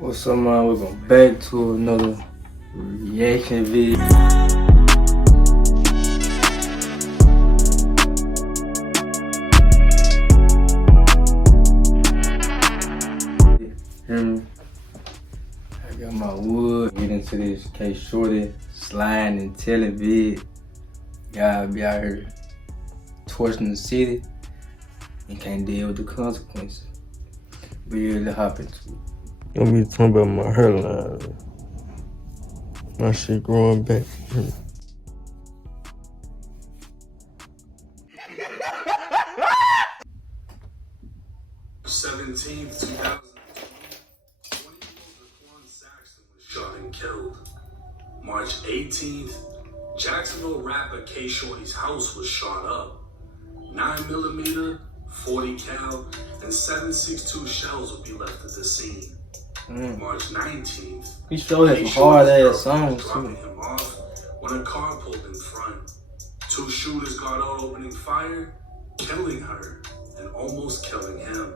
What's up, man? We're going back to another reaction video. Hear me? I got my wood. Get into this KShordy sliding and telling vid. Y'all be out here torching the city and can't deal with the consequences. But yeah, let's hop into it. I'm be talking about my hairline. My shit growing back. 17th, 2020, 20-year-old Saxton was shot and killed. March 18th, Jacksonville rapper KShordy's house was shot up. 9mm, 40 cal, and 7.62 shells would be left at the scene. March 19th, he sure had some hard ass songs dropping him off when a car pulled in front. Two shooters got out opening fire, killing her and almost killing him.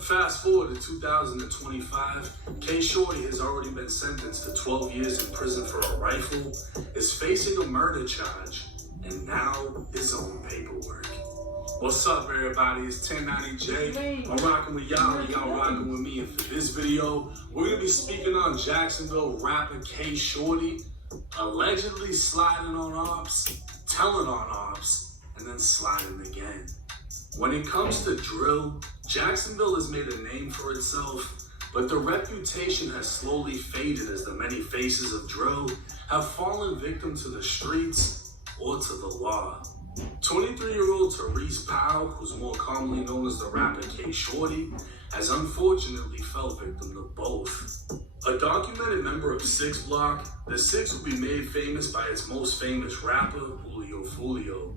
Fast forward to 2025, KShordy has already been sentenced to 12 years in prison for a rifle, is facing a murder charge, and now his own paperwork. What's up, everybody? It's 1090J. I'm rocking with y'all, and y'all rocking with me. And for this video, we're gonna be speaking on Jacksonville rapper KShordy allegedly sliding on ops, telling on ops, and then sliding again. When it comes to drill, Jacksonville has made a name for itself, but the reputation has slowly faded as the many faces of drill have fallen victim to the streets or to the law. 23-year-old Therese Powell, who's more commonly known as the rapper KShordy, has unfortunately fell victim to both. A documented member of 6 Block, the 6 would be made famous by its most famous rapper, Julio.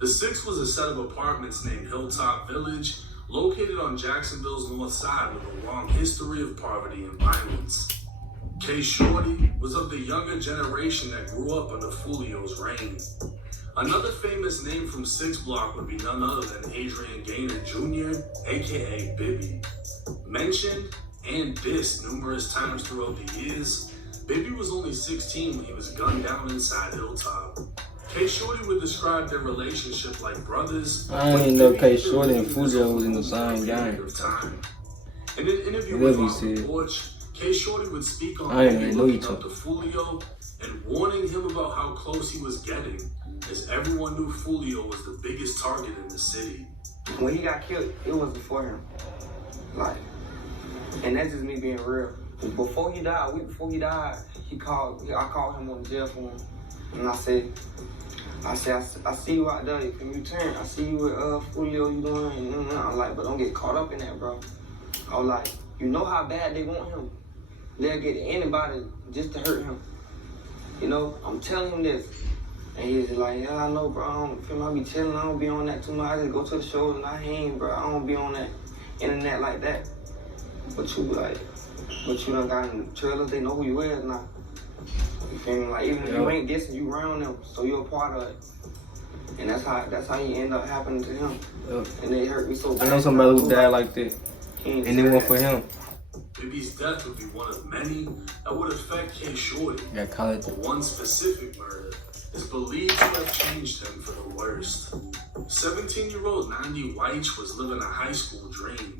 The 6 was a set of apartments named Hilltop Village, located on Jacksonville's north side with a long history of poverty and violence. KShordy was of the younger generation that grew up under Julio's reign. Another famous name from 6 Block would be none other than Adrian Gaynor Jr., aka Bibby. Mentioned and dissed numerous times throughout the years, Bibby was only 16 when he was gunned down inside Hilltop. KShordy would describe their relationship like brothers. I didn't know KShordy and Julio was in the same gang. In an interview with Off the Porch, KShordy would speak on looking up to Julio and warning him about how close he was getting, as everyone knew Julio was the biggest target in the city. When he got killed, it was before him. And that's just me being real. Before he died, a week before he died, I called him on the jail phone, and I said, I see you out there, can you turn? I see you with Julio, you doing, I'm like, but don't get caught up in that, bro. I was like, you know how bad they want him. They'll get anybody just to hurt him. You know, I'm telling him this. And he's like, yeah, I know, bro, I be chilling, I don't be on that too much. I just go to the shows and I hang, bro. I don't be on that internet like that. But you done got in the trailers, they know who you is now. You feel me? Like, even if you ain't dissing, you around them, so you're a part of it. And that's how he ended up happening to him. And they hurt me so bad. I know somebody who died like that, and it went for him. Bibby's death would be one of many that would affect KShordy. But one specific murder is believed to have changed him for the worst. 17-year-old Nandi Weich was living a high school dream.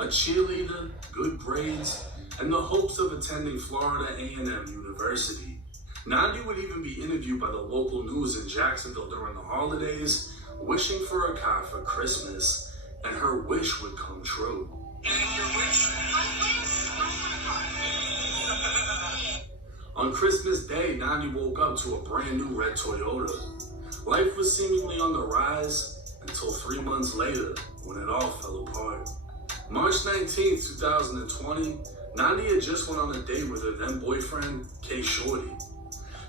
A cheerleader, good grades, and the hopes of attending Florida A&M University. Nandi would even be interviewed by the local news in Jacksonville during the holidays, wishing for a car for Christmas, and her wish would come true. On Christmas Day, Nandi woke up to a brand new red Toyota. Life was seemingly on the rise until 3 months later, when it all fell apart. March 19th, 2020, Nandi had just went on a date with her then boyfriend, KShordy.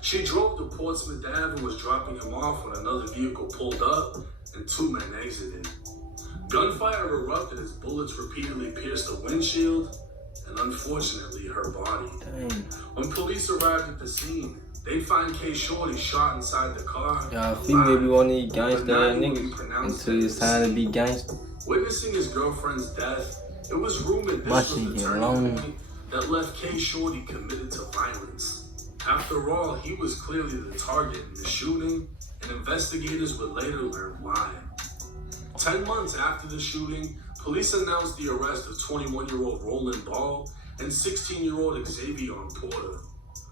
She drove to Portsmouth Ave and was dropping him off when another vehicle pulled up and 2 men exited. Gunfire erupted as bullets repeatedly pierced the windshield and unfortunately her body. When police arrived at the scene, they find KShordy shot inside the car. Y'all female be one of these gangsta niggas until it's time to be gangsta. Witnessing his girlfriend's death, it was rumored My this was shit the get turning long. point that left KShordy committed to violence. After all, he was clearly the target in the shooting, and investigators would later learn why. 10 months after the shooting, police announced the arrest of 21-year-old Roland Ball and 16-year-old Xavier Porter.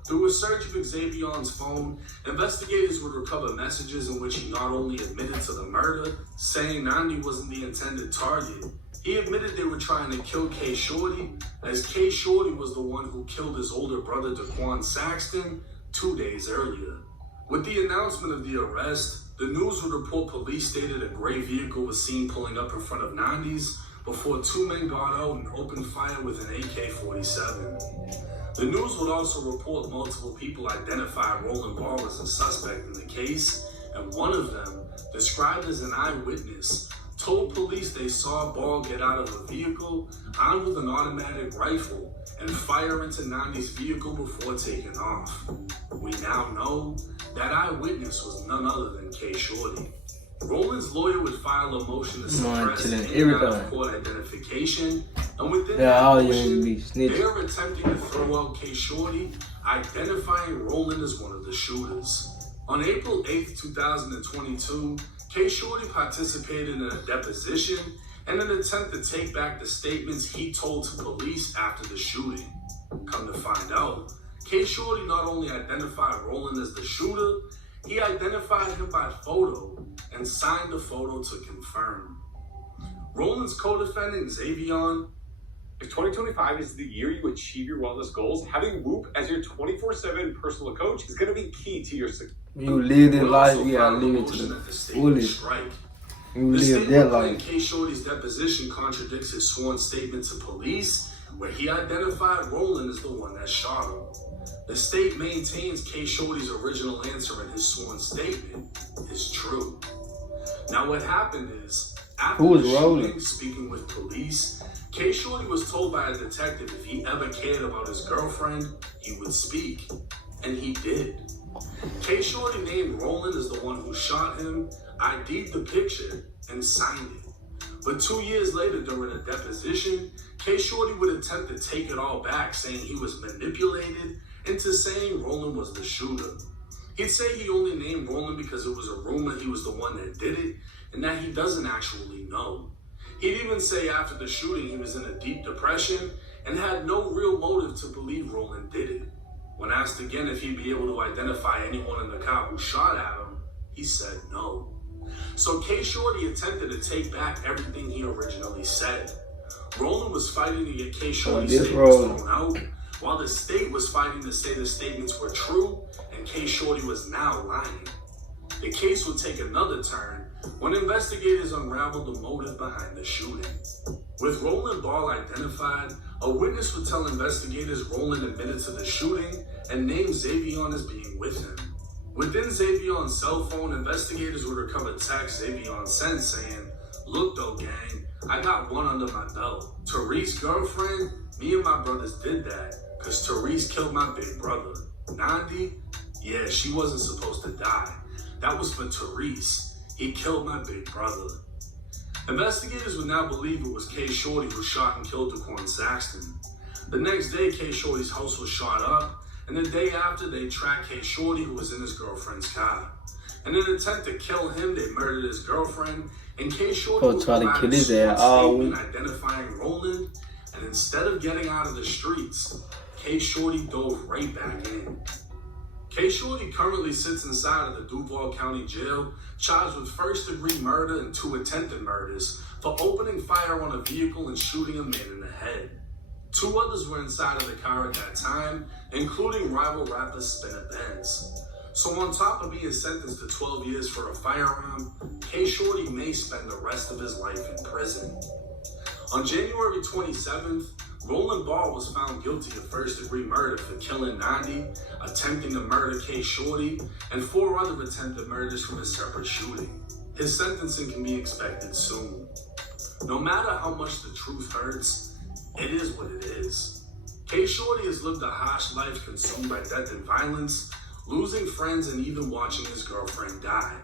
Through a search of Xavier's phone, investigators would recover messages in which he not only admitted to the murder, saying Nandi wasn't the intended target, he admitted they were trying to kill KShordy, as KShordy was the one who killed his older brother Daquan Saxton 2 days earlier. With the announcement of the arrest, the news would report police stated a gray vehicle was seen pulling up in front of Nandi's before 2 men got out and opened fire with an AK-47. The news would also report multiple people identified Roland Ball as a suspect in the case, and one of them, described as an eyewitness, told police they saw Ball get out of a vehicle armed with an automatic rifle and fire into Nandi's vehicle before taking off. We now know that eyewitness was none other than KShordy. Roland's lawyer would file a motion to suppress any out-of-court identification, and within that motion, they are attempting to throw out KShordy, identifying Roland as one of the shooters. On April 8, 2022, KShordy participated in a deposition and an attempt to take back the statements he told to police after the shooting. Come to find out, KShordy not only identified Roland as the shooter, he identified him by photo and signed the photo to confirm. Roland's co-defendant, Xavier. If 2025 is the year you achieve your wellness goals, having Whoop as your 24/7 personal coach is going to be key to your success. You live that life, you gotta live it to the fullest. You live that life. KShordy's deposition contradicts his sworn statement to police, where he identified Roland as the one that shot him. The state maintains KShordy's original answer in his sworn statement is true. Now what happened is, after the shooting, speaking with police, KShordy was told by a detective if he ever cared about his girlfriend, he would speak. And he did. KShordy named Roland as the one who shot him, ID'd the picture, and signed it. But 2 years later, during a deposition, KShordy would attempt to take it all back, saying he was manipulated into saying Roland was the shooter. He'd say he only named Roland because it was a rumor he was the one that did it, and that he doesn't actually know. He'd even say after the shooting he was in a deep depression and had no real motive to believe Roland did it. When asked again if he'd be able to identify anyone in the car who shot at him, he said no. So KShordy attempted to take back everything he originally said. Roland was fighting to get KShordy's statements thrown out, while the state was fighting to say the statements were true and KShordy was now lying. The case would take another turn when investigators unraveled the motive behind the shooting. With Roland Ball identified, a witness would tell investigators Roland admitted to the shooting and named Xavier as being with him. Within Xavier's cell phone, investigators would recover text Xavier sent saying, "Look though, gang, I got one under my belt. Therese' girlfriend, me and my brothers did that because Therese killed my big brother. Nandi, yeah, she wasn't supposed to die. That was for Therese. He killed my big brother." Investigators would now believe it was KShordy who shot and killed Daquan Saxton. The next day, KShordy's house was shot up, and the day after, they tracked KShordy, who was in his girlfriend's car. In an attempt to kill him, they murdered his girlfriend, and KShordy would provide a statement identifying Roland, and instead of getting out of the streets, KShordy dove right back in. KShordy currently sits inside of the Duval County Jail, charged with first-degree murder and 2 attempted murders for opening fire on a vehicle and shooting a man in the head. 2 others were inside of the car at that time, including rival rapper Spinner Benz. So on top of being sentenced to 12 years for a firearm, KShordy may spend the rest of his life in prison. On January 27th, Roland Ball was found guilty of first-degree murder for killing Nandi, attempting to murder KShordy, and 4 other attempted murders from a separate shooting. His sentencing can be expected soon. No matter how much the truth hurts, it is what it is. KShordy has lived a harsh life consumed by death and violence, losing friends and even watching his girlfriend die.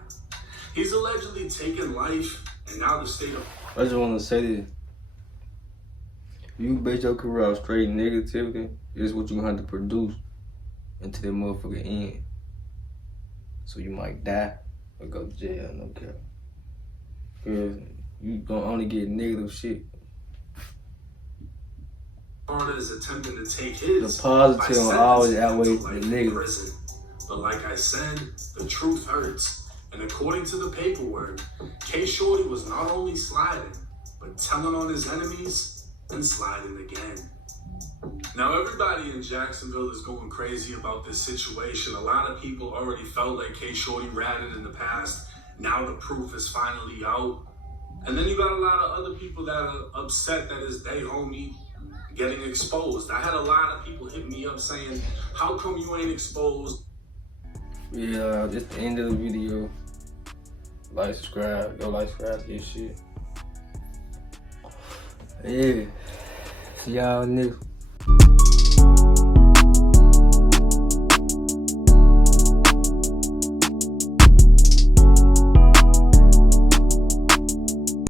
He's allegedly taken life, and now the state of... I just want to say this. You base your career on straight negativity, it's what you gonna have to produce until that motherfucker end. So you might die or go to jail, no cap. Cause you gonna only get negative shit. Florida is attempting to take his. The positive will always outweigh the negative. Prison. But like I said, the truth hurts. And according to the paperwork, KShordy was not only sliding, but telling on his enemies and sliding again. Now everybody in Jacksonville is going crazy about this situation. A lot of people already felt like KShordy ratted in the past. Now the proof is finally out. And then you got a lot of other people that are upset that his day homie getting exposed. I had a lot of people hit me up saying, how come you ain't exposed? Yeah, that's the end of the video. Like, subscribe. Go like, subscribe to this shit. Yeah. See y'all next.